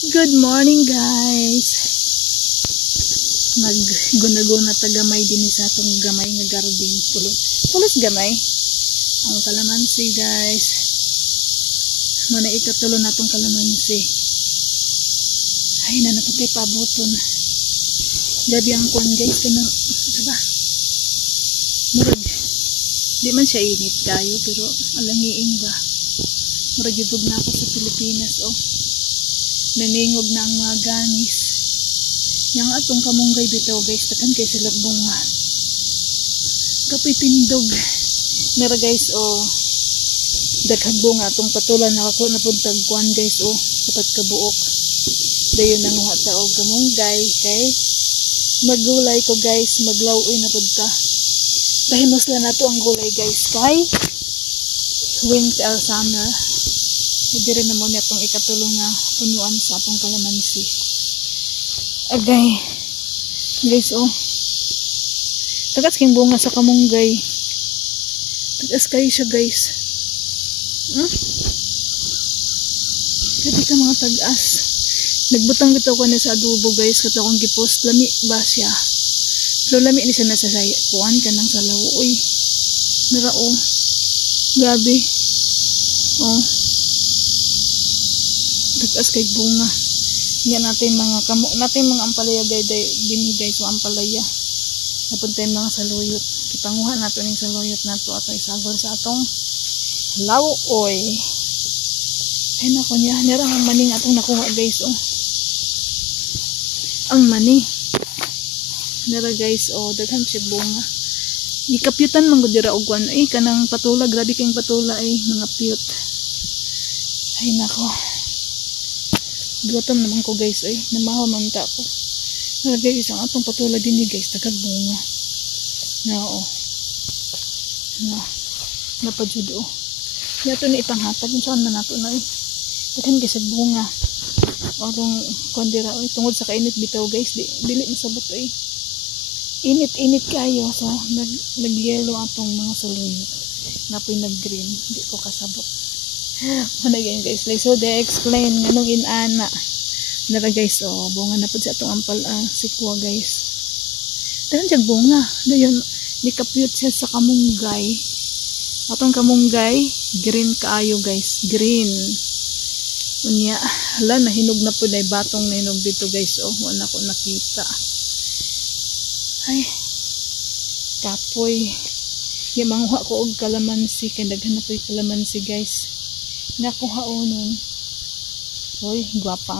Good morning guys. Naggunaguna ta gamay din sa atong gamay nga garden. Pulos gamay. Ang kalamansi guys. Muna ikatulo natong kalamansi. Ay na napatay pabuton. Gabi ang kuan guys kanang diba? Murag. Di man siya init kayo pero alangiing ba. Murag yugog na ako sa Pilipinas oh. Naningog na ang mga ganis. Yang atong kamunggay bitaw guys, takan kay sila bunga. Kapoy tindog. Mera guys oh. Daghang bunga atong patulan nakako na puntag kuan guys oh, upat ka buok. Dayon nang hata og kamunggay kay maggulay ko guys, maglawoy na pud ta. Pahimos lang nato ang gulay guys kay winter summer. Hindi rin naman itong ikatulong nga punuan sa atong kalamansi. Agay. Guys, oh. Tagas king bunga sa kamunggay. Tagas kayo siya, guys. Grabe ka mga tagas. Nagbutang bitaw ko na sa adobo, guys. Kato akong gipost. Lami ba siya? Pero lami ni siya na sa kuhan ka nang sa lawo. Uy. Mira, oh. Grabe. Oh. Tagas kay bunga. Yan natin mga natin mga ampalaya guys, binigay so ampalaya. Napunta yung mga saluyot. Kipanguhan nato ning saluyot nato ato isagol sa atong lawoy. Ay nako niya, nirang ang maning atong nakuha guys oh. Ang mani. Nira guys oh, daghan siya bunga. Ikapyutan man gud dira og kuan ay kanang patula, grabe kayong patula ay mga piyot. Ay nako. Gutom naman ko guys ay namahaw man ta ko. Nalagay isang atong patula din ni guys tagag bunga. Na oh. Na pa jud oh. Yato ni ipanghatag unsaon man nato na eh. Daghan gyud bunga. Orong kondira oy tungod sa kainit bitaw guys, dili masabot oy. Init kayo so nag-yellow atong mga saluyot. Napoy nag-green, di ko kasabot. Manay guys, like so they explain nganong inana. Nara guys, oh, bunga na pud sa atong ampal sikwa guys. Dahan jag bunga. Dayon nikapyut siya sa kamunggay. Atong kamunggay, green kaayo guys, green. Unya, hala nahinog na pud ay batong nahinog dito guys, oh, wala ko nakita. Ay. Kapoy. Yung manguha ko og kalamansi, kay daghan na po yung kalamansi guys. Nakuha o nun. Uy, gwapa.